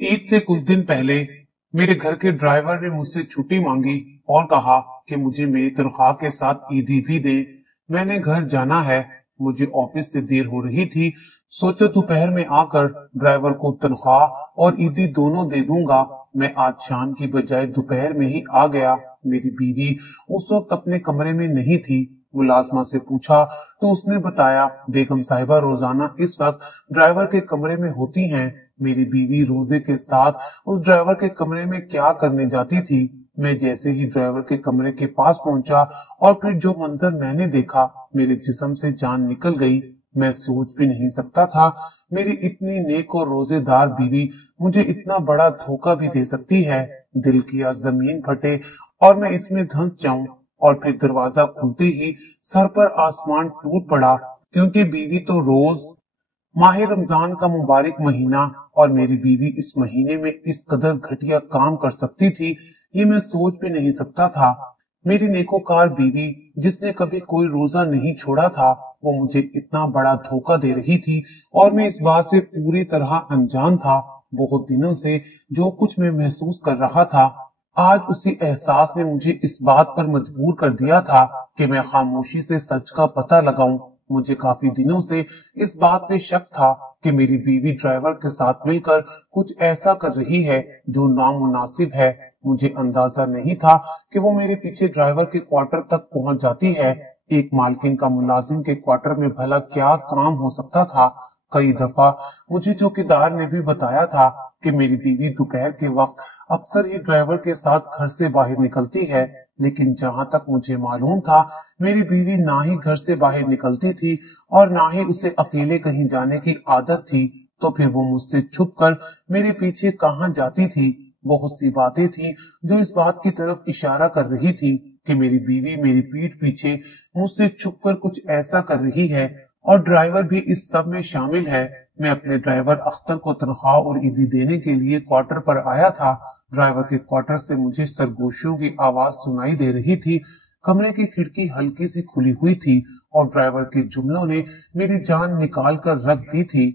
ईद से कुछ दिन पहले मेरे घर के ड्राइवर ने मुझसे छुट्टी मांगी और कहा कि मुझे मेरी तनख्वाह के साथ ईदी भी दे। मैंने घर जाना है, मुझे ऑफिस से देर हो रही थी। सोचा दोपहर में आकर ड्राइवर को तनख्वाह और ईदी दोनों दे दूंगा। मैं आज शाम की बजाय दोपहर में ही आ गया। मेरी बीवी उस वक्त अपने कमरे में नहीं थी। मुलाजमा से पूछा तो उसने बताया बेगम साहिबा रोजाना इस वक्त ड्राइवर के कमरे में होती हैं। मेरी बीवी रोजे के साथ उस ड्राइवर के कमरे में क्या करने जाती थी। मैं जैसे ही ड्राइवर के कमरे के पास पहुंचा और फिर जो मंजर मैंने देखा, मेरे जिस्म से जान निकल गई। मैं सोच भी नहीं सकता था मेरी इतनी नेक और रोजेदार बीवी मुझे इतना बड़ा धोखा भी दे सकती है। दिल किया जमीन फटे और मैं इसमें धंस जाऊं। और फिर दरवाजा खुलते ही सर पर आसमान टूट पड़ा, क्योंकि बीवी तो रोज माह रमजान का मुबारक महीना और मेरी बीवी इस महीने में इस कदर घटिया काम कर सकती थी, ये मैं सोच भी नहीं सकता था। मेरी नेकोकार बीवी जिसने कभी कोई रोजा नहीं छोड़ा था, वो मुझे इतना बड़ा धोखा दे रही थी और मैं इस बात से पूरी तरह अनजान था। बहुत दिनों से जो कुछ मैं महसूस कर रहा था, आज उसी एहसास ने मुझे इस बात पर मजबूर कर दिया था कि मैं खामोशी से सच का पता लगाऊं। मुझे काफी दिनों से इस बात पे शक था कि मेरी बीवी ड्राइवर के साथ मिलकर कुछ ऐसा कर रही है जो नामुनासिब है। मुझे अंदाजा नहीं था कि वो मेरे पीछे ड्राइवर के क्वार्टर तक पहुंच जाती है। एक मालकिन का मुलाजिम के क्वार्टर में भला क्या काम हो सकता था। कई दफा मुझे चौकीदार ने भी बताया था कि मेरी बीवी दोपहर के वक्त अक्सर ही ड्राइवर के साथ घर से बाहर निकलती है, लेकिन जहां तक मुझे मालूम था, मेरी बीवी ना ही घर से बाहर निकलती थी और ना ही उसे अकेले कहीं जाने की आदत थी। तो फिर वो मुझसे छुपकर मेरे पीछे कहाँ जाती थी। बहुत सी बातें थी जो इस बात की तरफ इशारा कर रही थी कि मेरी बीवी मेरी पीठ पीछे मुझसे छुपकर कुछ ऐसा कर रही है और ड्राइवर भी इस सब में शामिल है। मैं अपने ड्राइवर अख्तर को तनख्वाह और ईदी देने के लिए क्वार्टर पर आया था। ड्राइवर के क्वार्टर से मुझे सरगोशियों की आवाज सुनाई दे रही थी। कमरे की खिड़की हल्की सी खुली हुई थी और ड्राइवर के जुमलों ने मेरी जान निकाल कर रख दी थी।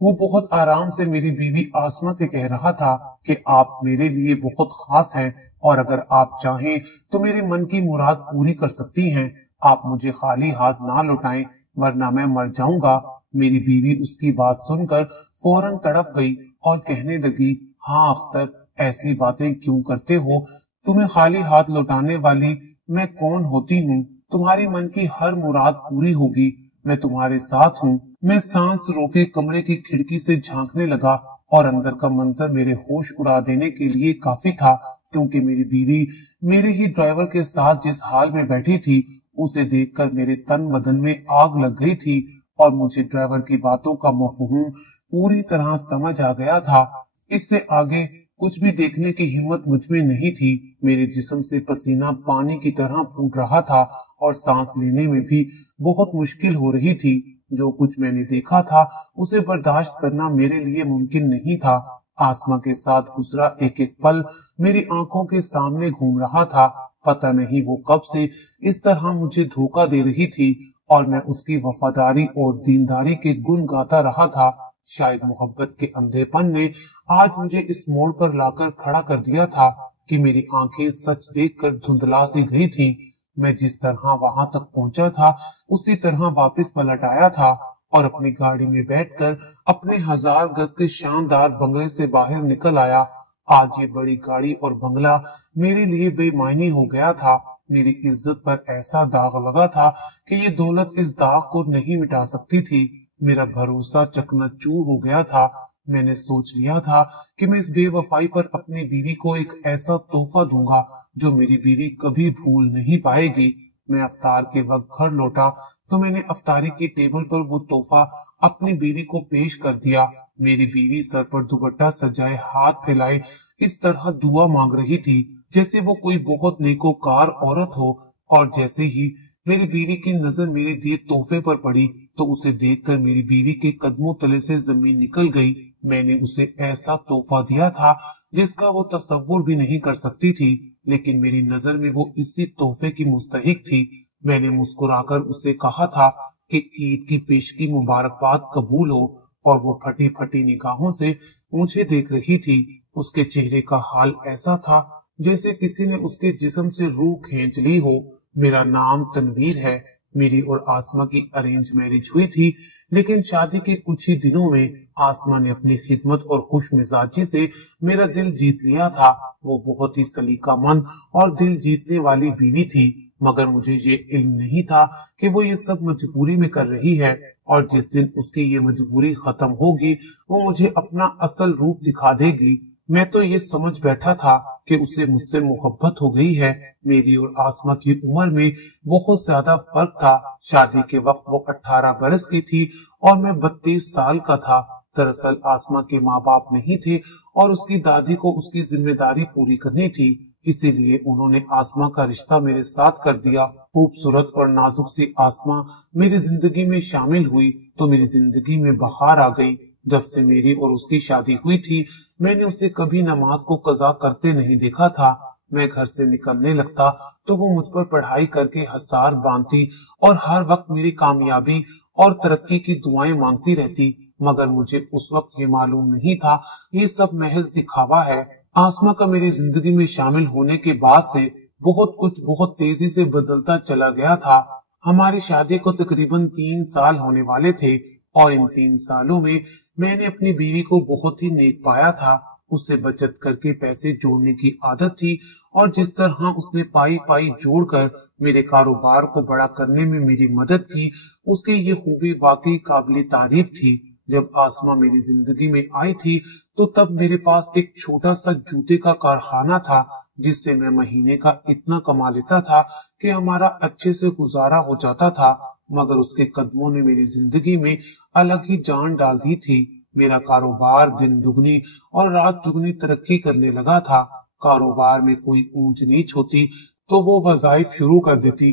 वो बहुत आराम से मेरी बीवी आसमा से कह रहा था कि आप मेरे लिए बहुत खास हैं और अगर आप चाहें तो मेरे मन की मुराद पूरी कर सकती हैं। आप मुझे खाली हाथ ना लौटाएं, वरना मैं मर जाऊंगा। मेरी बीवी उसकी बात सुनकर फौरन तड़प गई और कहने लगी, हाँ अख्तर, ऐसी बातें क्यों करते हो? तुम्हें खाली हाथ लौटाने वाली मैं कौन होती हूँ? तुम्हारी मन की हर मुराद पूरी होगी। मैं तुम्हारे साथ हूँ। मैं सांस रोके कमरे की खिड़की से झांकने लगा और अंदर का मंजर मेरे होश उड़ा देने के लिए काफी था, क्योंकि मेरी बीवी मेरे ही ड्राइवर के साथ जिस हाल में बैठी थी, उसे देखकर मेरे तन बदन में आग लग गई थी और मुझे ड्राइवर की बातों का मफहूम पूरी तरह समझ आ गया था। इससे आगे कुछ भी देखने की हिम्मत मुझ में नहीं थी। मेरे जिस्म से पसीना पानी की तरह फूट रहा था और सांस लेने में भी बहुत मुश्किल हो रही थी। जो कुछ मैंने देखा था उसे बर्दाश्त करना मेरे लिए मुमकिन नहीं था। आसमा के साथ गुजरा एक एक पल मेरी आंखों के सामने घूम रहा था। पता नहीं वो कब से इस तरह मुझे धोखा दे रही थी और मैं उसकी वफादारी और दीनदारी के गुण गाता रहा था। शायद मोहब्बत के अंधेपन ने आज मुझे इस मोड़ पर लाकर खड़ा कर दिया था कि मेरी आंखें सच देखकर धुंधला सी गई थी। मैं जिस तरह वहां तक पहुंचा था उसी तरह वापस पलट आया था और अपनी गाड़ी में बैठकर अपने 1000 गज के शानदार बंगले से बाहर निकल आया। आज ये बड़ी गाड़ी और बंगला मेरे लिए बेमायनी हो गया था। मेरी इज्जत पर ऐसा दाग लगा था कि ये दौलत इस दाग को नहीं मिटा सकती थी। मेरा भरोसा चकनाचूर हो गया था। मैंने सोच लिया था कि मैं इस बेवफाई पर अपनी बीवी को एक ऐसा तोहफा दूंगा जो मेरी बीवी कभी भूल नहीं पाएगी। मैं अफ्तार के वक्त घर लौटा तो मैंने अफ्तारी की टेबल पर वो तोहफा अपनी बीवी को पेश कर दिया। मेरी बीवी सर पर दुपट्टा सजाए हाथ फैलाए इस तरह दुआ मांग रही थी जैसे वो कोई बहुत नेकोकार औरत हो, और जैसे ही मेरी बीवी की नजर मेरे दिए तोहफे पर पड़ी तो उसे देखकर मेरी बीवी के कदमों तले से जमीन निकल गई। मैंने उसे ऐसा तोहफा दिया था जिसका वो तसव्वुर भी नहीं कर सकती थी, लेकिन मेरी नजर में वो इसी तोहफे की मुस्तहिक थी। मैंने मुस्कुराकर उससे कहा था कि ईद की पेशगी मुबारकबाद कबूल हो, और वो फटी फटी निगाहों से मुझे देख रही थी। उसके चेहरे का हाल ऐसा था जैसे किसी ने उसके जिस्म से रूह खींच ली हो। मेरा नाम तनवीर है। मेरी और आसमा की अरेंज मैरिज हुई थी, लेकिन शादी के कुछ ही दिनों में आसमा ने अपनी खिदमत और खुश मिजाजी से मेरा दिल जीत लिया था। वो बहुत ही सलीकामंद और दिल जीतने वाली बीवी थी, मगर मुझे ये इल्म नहीं था कि वो ये सब मजबूरी में कर रही है, और जिस दिन उसकी ये मजबूरी खत्म होगी वो मुझे अपना असल रूप दिखा देगी। मैं तो ये समझ बैठा था कि उसे मुझसे मोहब्बत हो गई है। मेरी और आसमा की उम्र में बहुत ज्यादा फर्क था। शादी के वक्त वो 18 बरस की थी और मैं 32 साल का था। दरअसल आसमा के माँ बाप नहीं थे और उसकी दादी को उसकी जिम्मेदारी पूरी करनी थी, इसीलिए उन्होंने आसमा का रिश्ता मेरे साथ कर दिया। खूबसूरत और नाजुक सी आसमा मेरी जिंदगी में शामिल हुई तो मेरी जिंदगी में बहार आ गई। जब से मेरी और उसकी शादी हुई थी, मैंने उसे कभी नमाज को कज़ा करते नहीं देखा था। मैं घर से निकलने लगता तो वो मुझ पर पढ़ाई करके हसार बांधती और हर वक्त मेरी कामयाबी और तरक्की की दुआएं मांगती रहती, मगर मुझे उस वक्त ये मालूम नहीं था ये सब महज दिखावा है। आसमा का मेरी जिंदगी में शामिल होने के बाद से बहुत कुछ बहुत तेजी से बदलता चला गया था। हमारी शादी को तकरीबन 3 साल होने वाले थे और इन 3 सालों में मैंने अपनी बीवी को बहुत ही नेक पाया था। उससे बचत करके पैसे जोड़ने की आदत थी और जिस तरह उसने पाई पाई जोड़कर मेरे कारोबार को बड़ा करने में मेरी मदद की, उसकी ये खूबी वाकई काबिल तारीफ थी। जब आसमा मेरी जिंदगी में आई थी तो तब मेरे पास एक छोटा सा जूते का कारखाना था, जिससे मैं महीने का इतना कमा लेता था कि हमारा अच्छे से गुजारा हो जाता था। मगर उसके कदमों ने मेरी जिंदगी में अलग ही जान डाल दी थी। मेरा कारोबार दिन दुगनी और रात दुगनी तरक्की करने लगा था। कारोबार में कोई ऊंच नीच होती तो वो वज़ाइफ शुरू कर देती।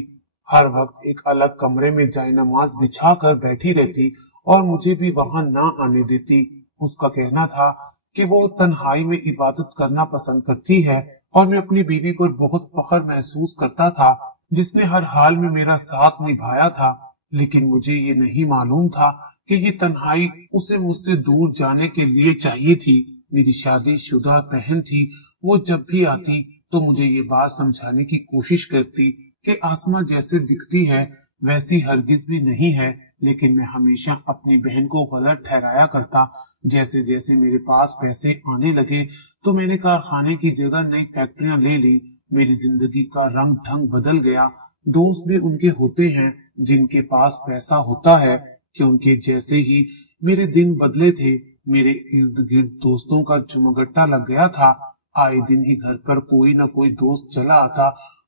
हर वक्त एक अलग कमरे में जाए नमाज बिछा कर बैठी रहती और मुझे भी वहां ना आने देती। उसका कहना था कि वो तन्हाई में इबादत करना पसंद करती है और मैं अपनी बीवी पर बहुत फख्र महसूस करता था, जिसने हर हाल में मेरा साथ निभाया था। लेकिन मुझे ये नहीं मालूम था कि ये तन्हाई उसे मुझसे दूर जाने के लिए चाहिए थी। मेरी शादीशुदा बहन थी, वो जब भी आती तो मुझे ये बात समझाने की कोशिश करती कि आसमा जैसे दिखती है वैसी हरगिज भी नहीं है, लेकिन मैं हमेशा अपनी बहन को गलत ठहराया करता। जैसे जैसे मेरे पास पैसे आने लगे तो मैंने कारखाने की जगह नई फैक्ट्रियां ले ली। मेरी जिंदगी का रंग ढंग बदल गया। दोस्त भी उनके होते हैं जिनके पास पैसा होता है, क्योंकि जैसे ही मेरे दिन बदले थे मेरे इर्द गिर्द दोस्तों का चमगट्टा लग गया था। आए दिन ही घर पर कोई न कोई दोस्त चला आता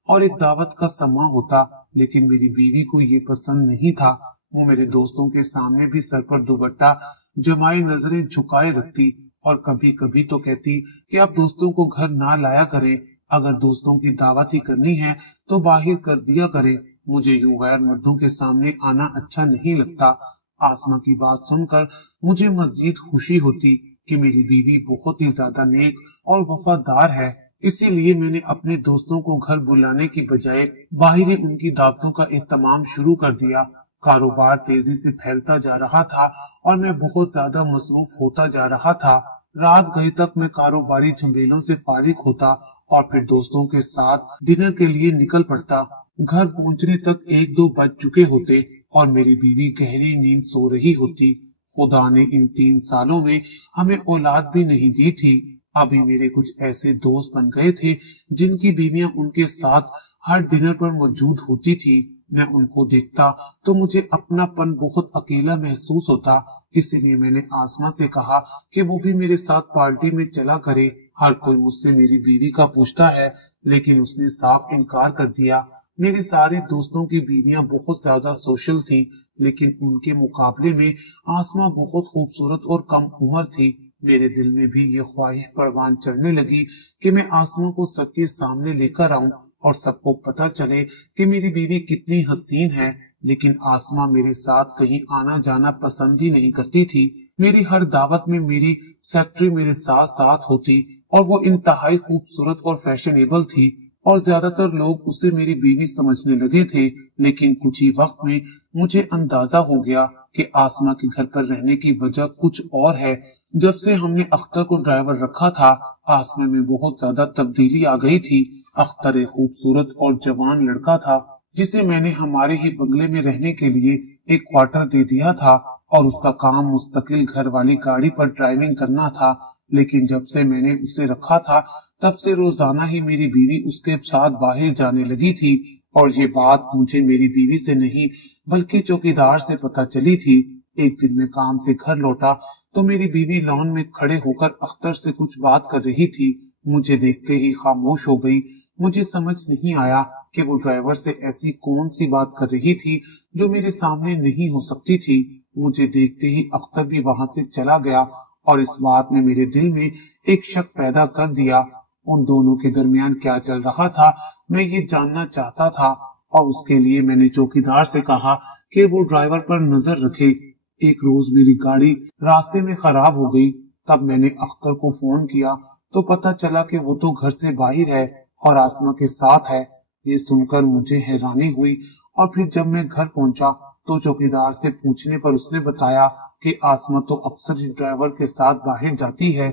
और एक दावत का समा होता, लेकिन मेरी बीवी को ये पसंद नहीं था। वो मेरे दोस्तों के सामने भी सर पर दुपट्टा जमाए नजरें झुकाए रखती और कभी कभी तो कहती कि आप दोस्तों को घर ना लाया करें, अगर दोस्तों की दावत ही करनी है तो बाहर कर दिया करें। मुझे यूं गैर मर्दों के सामने आना अच्छा नहीं लगता। आसमा की बात सुनकर मुझे मजीद खुशी होती कि मेरी बीवी बहुत ही ज्यादा नेक और वफादार है, इसीलिए मैंने अपने दोस्तों को घर बुलाने की बजाय बाहर ही उनकी दावतों का एहतमाम शुरू कर दिया। कारोबार तेजी से फैलता जा रहा था और मैं बहुत ज्यादा मसरूफ होता जा रहा था। रात गए तक मैं कारोबारी झमेलों से फारिग होता और फिर दोस्तों के साथ डिनर के लिए निकल पड़ता। घर पहुंचने तक 1-2 बज चुके होते और मेरी बीवी गहरी नींद सो रही होती। खुदा ने इन 3 सालों में हमें औलाद भी नहीं दी थी। अभी मेरे कुछ ऐसे दोस्त बन गए थे जिनकी बीवियां उनके साथ हर डिनर पर मौजूद होती थी। मैं उनको देखता तो मुझे अपनापन बहुत अकेला महसूस होता, इसीलिए मैंने आसमा से कहा कि वो भी मेरे साथ पार्टी में चला करे। हर कोई मुझसे मेरी बीवी का पूछता है, लेकिन उसने साफ इनकार कर दिया। मेरी सारे दोस्तों की बीवियां बहुत ज्यादा सोशल थी, लेकिन उनके मुकाबले में आसमा बहुत खूबसूरत और कम उम्र थी। मेरे दिल में भी ये ख्वाहिश परवान चढ़ने लगी कि मैं आसमा को सबके सामने लेकर आऊं और सबको पता चले कि मेरी बीवी कितनी हसीन है। लेकिन आसमा मेरे साथ कहीं आना जाना पसंद ही नहीं करती थी। मेरी हर दावत में मेरी सेक्रेटरी मेरे साथ साथ होती और वो इंतहाई खूबसूरत और फैशनेबल थी और ज्यादातर लोग उसे मेरी बीवी समझने लगे थे। लेकिन कुछ ही वक्त में मुझे अंदाजा हो गया कि आसमा के घर पर रहने की वजह कुछ और है। जब से हमने अख्तर को ड्राइवर रखा था, आसमा में बहुत ज्यादा तब्दीली आ गई थी। अख्तर एक खूबसूरत और जवान लड़का था जिसे मैंने हमारे ही बंगले में रहने के लिए एक क्वार्टर दे दिया था और उसका काम मुस्तकिल घर वाली गाड़ी पर ड्राइविंग करना था। लेकिन जब से मैंने उसे रखा था तब से रोजाना ही मेरी बीवी उसके साथ बाहर जाने लगी थी और ये बात मुझे मेरी बीवी से नहीं बल्कि चौकीदार से पता चली थी। एक दिन मैं काम से घर लौटा तो मेरी बीवी लॉन में खड़े होकर अख्तर से कुछ बात कर रही थी। मुझे देखते ही खामोश हो गई। मुझे समझ नहीं आया कि वो ड्राइवर से ऐसी कौन सी बात कर रही थी जो मेरे सामने नहीं हो सकती थी। मुझे देखते ही अख्तर भी वहां से चला गया और इस बात ने मेरे दिल में एक शक पैदा कर दिया। उन दोनों के दरमियान क्या चल रहा था मैं ये जानना चाहता था और उसके लिए मैंने चौकीदार से कहा कि वो ड्राइवर पर नजर रखे। एक रोज मेरी गाड़ी रास्ते में खराब हो गई। तब मैंने अख्तर को फोन किया तो पता चला कि वो तो घर से बाहर है और आसमा के साथ है। ये सुनकर मुझे हैरानी हुई और फिर जब मैं घर पहुंचा तो चौकीदार से पूछने पर उसने बताया कि आसमा तो अक्सर ही ड्राइवर के साथ बाहर जाती है।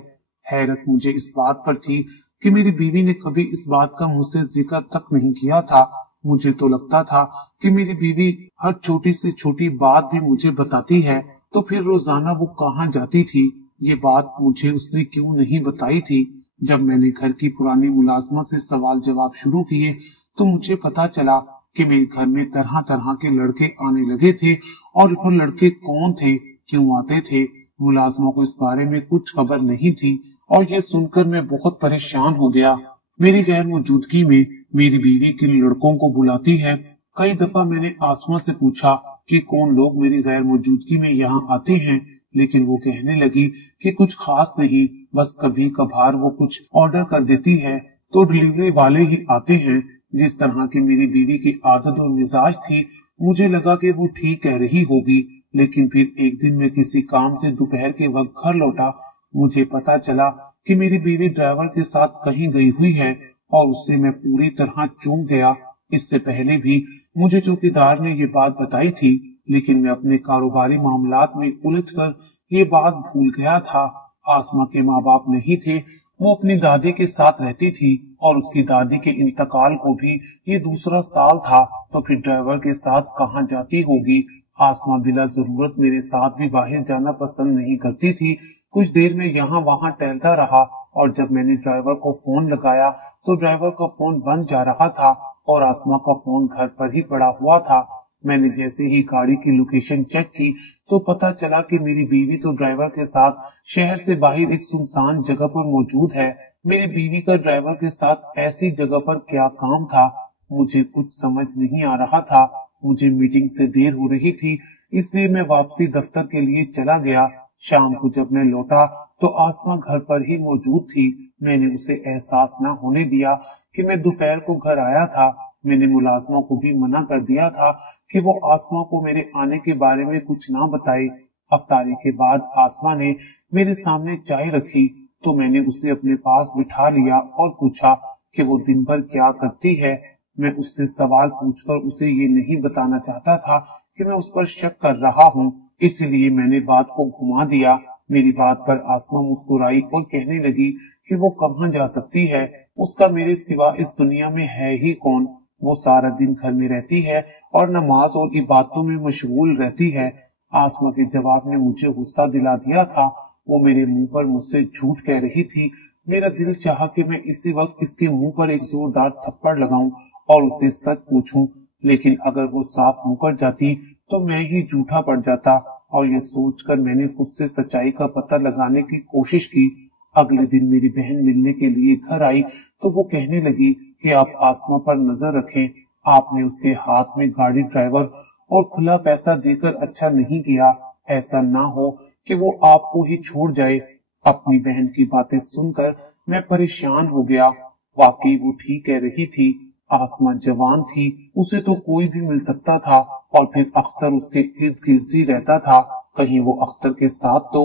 हैरत मुझे इस बात पर थी कि मेरी बीवी ने कभी इस बात का मुझसे जिक्र तक नहीं किया था। मुझे तो लगता था कि मेरी बीवी हर छोटी से छोटी बात भी मुझे बताती है, तो फिर रोजाना वो कहाँ जाती थी ये बात मुझे उसने क्यों नहीं बताई थी। जब मैंने घर की पुरानी मुलाजमत से सवाल जवाब शुरू किए तो मुझे पता चला कि मेरे घर में तरह तरह के लड़के आने लगे थे और वो लड़के कौन थे, क्यों आते थे। मुलाजमों को इस बारे में कुछ खबर नहीं थी और ये सुनकर मैं बहुत परेशान हो गया। मेरी गैर मौजूदगी में मेरी बीवी किन लड़कों को बुलाती है। कई दफा मैंने आसमा से पूछा कि कौन लोग मेरी गैर मौजूदगी में यहाँ आते हैं, लेकिन वो कहने लगी कि कुछ खास नहीं, बस कभी कभार वो कुछ ऑर्डर कर देती है तो डिलीवरी वाले ही आते हैं। जिस तरह की मेरी बीवी की आदत और मिजाज थी मुझे लगा कि वो ठीक कह रही होगी। लेकिन फिर एक दिन मैं किसी काम से दोपहर के वक्त घर लौटा। मुझे पता चला कि मेरी बीवी ड्राइवर के साथ कहीं गई हुई है और उससे मैं पूरी तरह चूक गया। इससे पहले भी मुझे चौकीदार ने ये बात बताई थी, लेकिन मैं अपने कारोबारी मामलात में उलझकर ये बात भूल गया था। आसमा के माँ बाप नहीं थे, वो अपनी दादी के साथ रहती थी और उसकी दादी के इंतकाल को भी ये दूसरा साल था, तो फिर ड्राइवर के साथ कहाँ जाती होगी। आसमा बिला जरूरत मेरे साथ भी बाहर जाना पसंद नहीं करती थी। कुछ देर में यहाँ वहाँ टहलता रहा और जब मैंने ड्राइवर को फोन लगाया तो ड्राइवर का फोन बंद जा रहा था और आसमा का फोन घर पर ही पड़ा हुआ था। मैंने जैसे ही गाड़ी की लोकेशन चेक की तो पता चला कि मेरी बीवी तो ड्राइवर के साथ शहर से बाहर एक सुनसान जगह पर मौजूद है। मेरी बीवी का ड्राइवर के साथ ऐसी जगह पर क्या काम था, मुझे कुछ समझ नहीं आ रहा था। मुझे मीटिंग से देर हो रही थी, इसलिए मैं वापसी दफ्तर के लिए चला गया। शाम को जब मैं लौटा तो आसमा घर पर ही मौजूद थी। मैंने उसे एहसास न होने दिया कि मैं दोपहर को घर आया था। मैंने मुलाजमों को भी मना कर दिया था कि वो आसमा को मेरे आने के बारे में कुछ ना बताए। अफ्तारी के बाद आसमा ने मेरे सामने चाय रखी तो मैंने उसे अपने पास बिठा लिया और पूछा कि वो दिन भर क्या करती है। मैं उससे सवाल पूछकर उसे ये नहीं बताना चाहता था कि मैं उस पर शक कर रहा हूँ, इसलिए मैंने बात को घुमा दिया। मेरी बात पर आसमा मुस्कुराई और कहने लगी कि वो कहाँ जा सकती है, उसका मेरे सिवा इस दुनिया में है ही कौन। वो सारा दिन घर में रहती है और नमाज और इबादतों में मशगूल रहती है। आसमा के जवाब ने मुझे गुस्सा दिला दिया था। वो मेरे मुंह पर मुझसे झूठ कह रही थी। मेरा दिल चाहा कि मैं इसी वक्त इसके मुंह पर एक जोरदार थप्पड़ लगाऊं और उससे सच पूछूं, लेकिन अगर वो साफ मुकर जाती तो मैं ही झूठा पड़ जाता और ये सोचकर मैंने खुद से सच्चाई का पता लगाने की कोशिश की। अगले दिन मेरी बहन मिलने के लिए घर आई तो वो कहने लगी कि आप आसमा पर नजर रखें, आपने उसके हाथ में गाड़ी ड्राइवर और खुला पैसा देकर अच्छा नहीं किया। ऐसा ना हो कि वो आपको ही छोड़ जाए। अपनी बहन की बातें सुनकर मैं परेशान हो गया। वाकई वो ठीक कह रही थी। आसमा जवान थी, उसे तो कोई भी मिल सकता था और फिर अख्तर उसके इर्द गिर्द ही रहता था। कहीं वो अख्तर के साथ तो।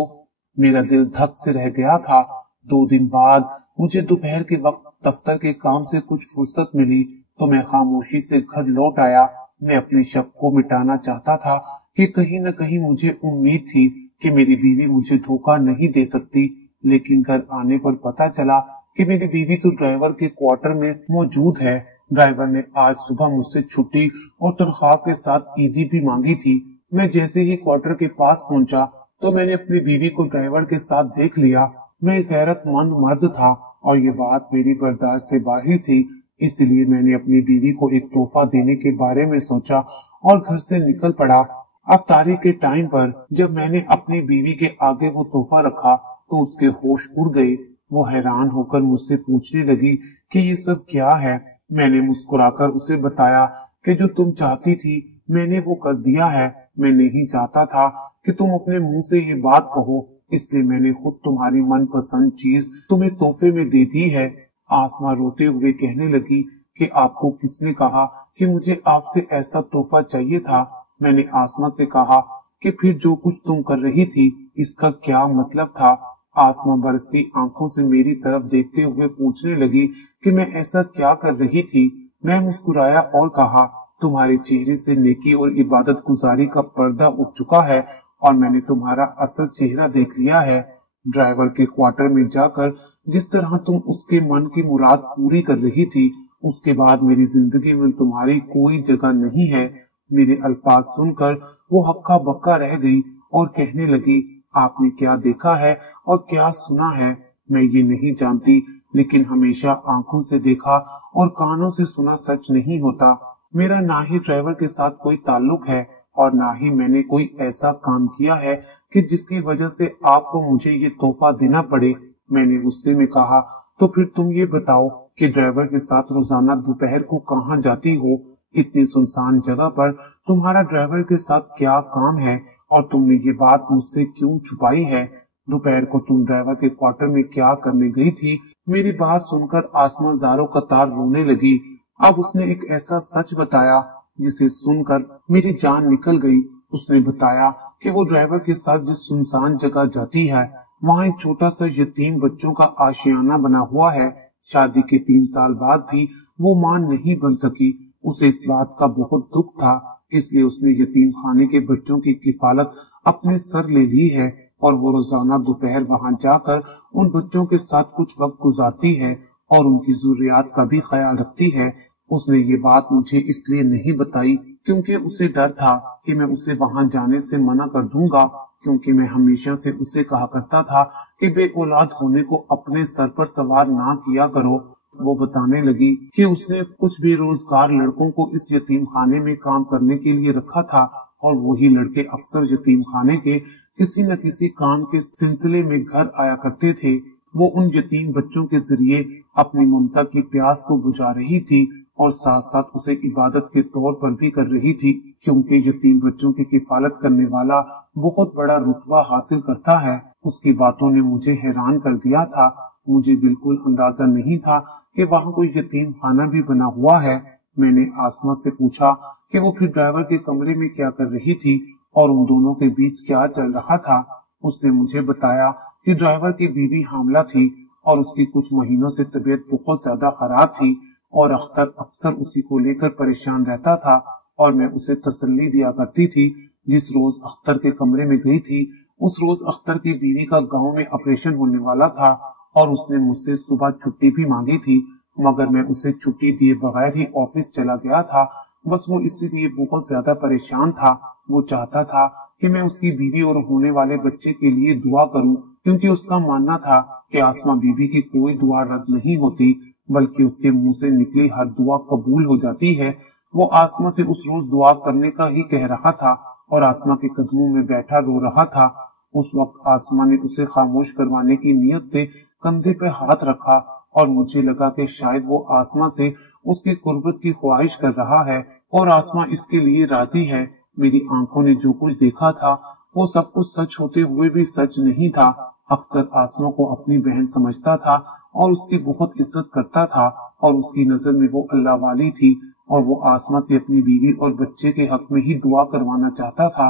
मेरा दिल धक से रह गया था। 2 दिन बाद मुझे दोपहर के वक्त दफ्तर के काम से कुछ फुर्सत मिली तो मैं खामोशी से घर लौट आया। मैं अपने शक को मिटाना चाहता था कि कहीं न कहीं मुझे उम्मीद थी कि मेरी बीवी मुझे धोखा नहीं दे सकती, लेकिन घर आने पर पता चला कि मेरी बीवी तो ड्राइवर के क्वार्टर में मौजूद है। ड्राइवर ने आज सुबह मुझसे छुट्टी और तनख्वाह के साथ ईदी भी मांगी थी। मैं जैसे ही क्वार्टर के पास पहुंचा तो मैंने अपनी बीवी को ड्राइवर के साथ देख लिया। मैं एक गैरतमंद मर्द था और ये बात मेरी बर्दाश्त से बाहर थी, इसलिए मैंने अपनी बीवी को एक तोहफा देने के बारे में सोचा और घर से निकल पड़ा। अफ्तारी के टाइम पर जब मैंने अपनी बीवी के आगे वो तोहफा रखा तो उसके होश उड़ गए। वो हैरान होकर मुझसे पूछने लगी कि ये सब क्या है। मैंने मुस्कुराकर उसे बताया कि जो तुम चाहती थी मैंने वो कर दिया है। मैं नहीं चाहता था कि तुम अपने मुंह से ये बात कहो, इसलिए मैंने खुद तुम्हारी मनपसंद चीज तुम्हें तोहफे में दे दी है। आसमा रोते हुए कहने लगी कि आपको किसने कहा कि मुझे आपसे ऐसा तोहफा चाहिए था। मैंने आसमा से कहा कि फिर जो कुछ तुम कर रही थी इसका क्या मतलब था। आसमा बरसती आंखों से मेरी तरफ देखते हुए पूछने लगी कि मैं ऐसा क्या कर रही थी। मैं मुस्कुराया और कहा, तुम्हारे चेहरे से नेकी और इबादत गुजारी का पर्दा उठ चुका है और मैंने तुम्हारा असल चेहरा देख लिया है। ड्राइवर के क्वार्टर में जाकर जिस तरह तुम उसके मन की मुराद पूरी कर रही थी, उसके बाद मेरी जिंदगी में तुम्हारी कोई जगह नहीं है। मेरे अल्फाज सुनकर वो हक्का बक्का रह गई और कहने लगी, आपने क्या देखा है और क्या सुना है मैं ये नहीं जानती, लेकिन हमेशा आंखों से देखा और कानों से सुना सच नहीं होता। मेरा ना ही ड्राइवर के साथ कोई ताल्लुक है और ना ही मैंने कोई ऐसा काम किया है कि जिसकी वजह से आपको मुझे ये तोहफा देना पड़े। मैंने गुस्से में कहा, तो फिर तुम ये बताओ कि ड्राइवर के साथ रोजाना दोपहर को कहाँ जाती हो? इतनी सुनसान जगह पर तुम्हारा ड्राइवर के साथ क्या काम है और तुमने ये बात मुझसे क्यों छुपाई है? दोपहर को तुम ड्राइवर के क्वार्टर में क्या करने गई थी? मेरी बात सुनकर आसमा ज़ारो कतार रोने लगी। अब उसने एक ऐसा सच बताया जिसे सुनकर मेरी जान निकल गई। उसने बताया कि वो ड्राइवर के साथ जिस सुनसान जगह जाती है वहाँ एक छोटा सा यतीम बच्चों का आशियाना बना हुआ है। शादी के 3 साल बाद भी वो मां नहीं बन सकी। उसे इस बात का बहुत दुख था, इसलिए उसने यतीम खाने के बच्चों की किफालत अपने सर ले ली है और वो रोजाना दोपहर वहां जाकर उन बच्चों के साथ कुछ वक्त गुजारती है और उनकी जरूरियात का भी ख्याल रखती है। उसने ये बात मुझे इसलिए नहीं बताई क्योंकि उसे डर था कि मैं उसे वहां जाने से मना कर दूंगा, क्योंकि मैं हमेशा से उसे कहा करता था कि बे औलाद होने को अपने सर पर सवार ना किया करो। वो बताने लगी कि उसने कुछ बेरोजगार लड़कों को इस यतीम खाने में काम करने के लिए रखा था और वही लड़के अक्सर यतीम खाने के किसी न किसी काम के सिलसिले में घर आया करते थे। वो उन यतीम बच्चों के जरिए अपनी ममता की प्यास को बुझा रही थी और साथ साथ उसे इबादत के तौर पर भी कर रही थी, क्योंकि यतीम बच्चों की किफालत करने वाला बहुत बड़ा रुतबा हासिल करता है। उसकी बातों ने मुझे हैरान कर दिया था। मुझे बिल्कुल अंदाजा नहीं था कि वहाँ कोई यतीम खाना भी बना हुआ है। मैंने आसमा से पूछा कि वो फिर ड्राइवर के कमरे में क्या कर रही थी और उन दोनों के बीच क्या चल रहा था। उसने मुझे बताया कि ड्राइवर की बीवी हामला थी और उसकी कुछ महीनों से तबीयत बहुत ज्यादा खराब थी और अख्तर अक्सर उसी को लेकर परेशान रहता था और मैं उसे तसल्ली दिया करती थी। जिस रोज अख्तर के कमरे में गई थी उस रोज अख्तर की बीवी का गांव में ऑपरेशन होने वाला था और उसने मुझसे सुबह छुट्टी भी मांगी थी, मगर मैं उसे छुट्टी दिए बगैर ही ऑफिस चला गया था। बस वो इसीलिए बहुत ज्यादा परेशान था। वो चाहता था कि मैं उसकी बीवी और होने वाले बच्चे के लिए दुआ करूं, क्योंकि उसका मानना था कि आसमा बीबी की कोई दुआ रद्द नहीं होती, बल्कि उसके मुंह से निकली हर दुआ कबूल हो जाती है। वो आसमा से उस रोज दुआ करने का ही कह रहा था और आसमा के कदमों में बैठा रो रहा था। उस वक्त आसमा ने उसे खामोश करवाने की नीयत से कंधे पे हाथ रखा और मुझे लगा कि शायद वो आसमा से उसकी कुर्बत की ख्वाहिश कर रहा है और आसमा इसके लिए राजी है। मेरी आंखों ने जो कुछ देखा था वो सब कुछ सच होते हुए भी सच नहीं था। अख्तर आसमा को अपनी बहन समझता था और उसकी बहुत इज्जत करता था और उसकी नजर में वो अल्लाह वाली थी और वो आसमा से अपनी बीवी और बच्चे के हक में ही दुआ करवाना चाहता था।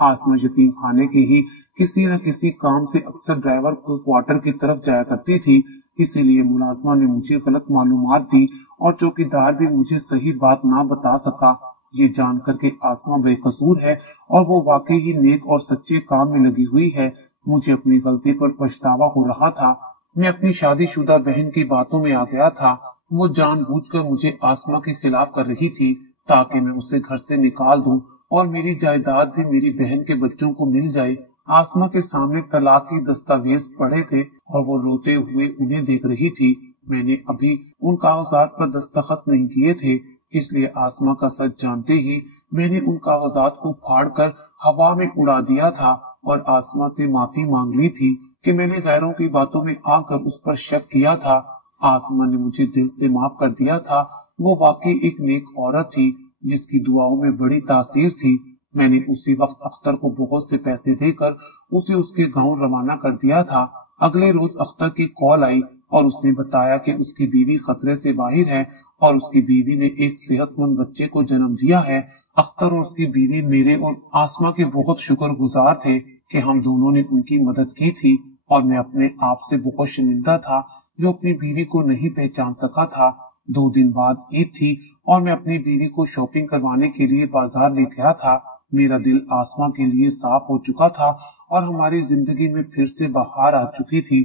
आसमा यतीम खाने के ही किसी न किसी काम से अक्सर ड्राइवर को क्वार्टर की तरफ जाया करती थी, इसीलिए मुलाजमा ने मुझे गलत मालूमात दी और चौकीदार भी मुझे सही बात ना बता सका। ये जानकर के आसमा बेकसूर है और वो वाकई ही नेक और सच्चे काम में लगी हुई है, मुझे अपनी गलती पर पछतावा हो रहा था। मैं अपनी शादीशुदा बहन की बातों में आ गया था। वो जानबूझकर मुझे आसमा के खिलाफ कर रही थी ताकि मैं उसे घर से निकाल दूं और मेरी जायदाद भी मेरी बहन के बच्चों को मिल जाए। आसमा के सामने तलाक की दस्तावेज पड़े थे और वो रोते हुए उन्हें देख रही थी। मैंने अभी उन कागजात पर दस्तखत नहीं किए थे, इसलिए आसमा का सच जानते ही मैंने उन कागजात को फाड़कर हवा में उड़ा दिया था और आसमा से माफी मांग ली थी कि मैंने गैरों की बातों में आकर उस पर शक किया था। आसमा ने मुझे दिल से माफ कर दिया था। वो वाकई एक नेक औरत थी जिसकी दुआओं में बड़ी तासीर थी। मैंने उसी वक्त अख्तर को बहुत से पैसे देकर उसे उसके गांव रवाना कर दिया था। अगले रोज अख्तर की कॉल आई और उसने बताया कि उसकी बीवी खतरे से बाहर है और उसकी बीवी ने एक सेहतमंद बच्चे को जन्म दिया है। अख्तर और उसकी बीवी मेरे और आसमा के बहुत शुक्रगुजार थे कि हम दोनों ने उनकी मदद की थी और मैं अपने आप से बहुत शर्मिंदा था जो अपनी बीवी को नहीं पहचान सका था। 2 दिन बाद ईद थी और मैं अपनी बीवी को शॉपिंग करवाने के लिए बाजार ले गया था। मेरा दिल आसमा के लिए साफ हो चुका था और हमारी जिंदगी में फिर से बहार आ चुकी थी।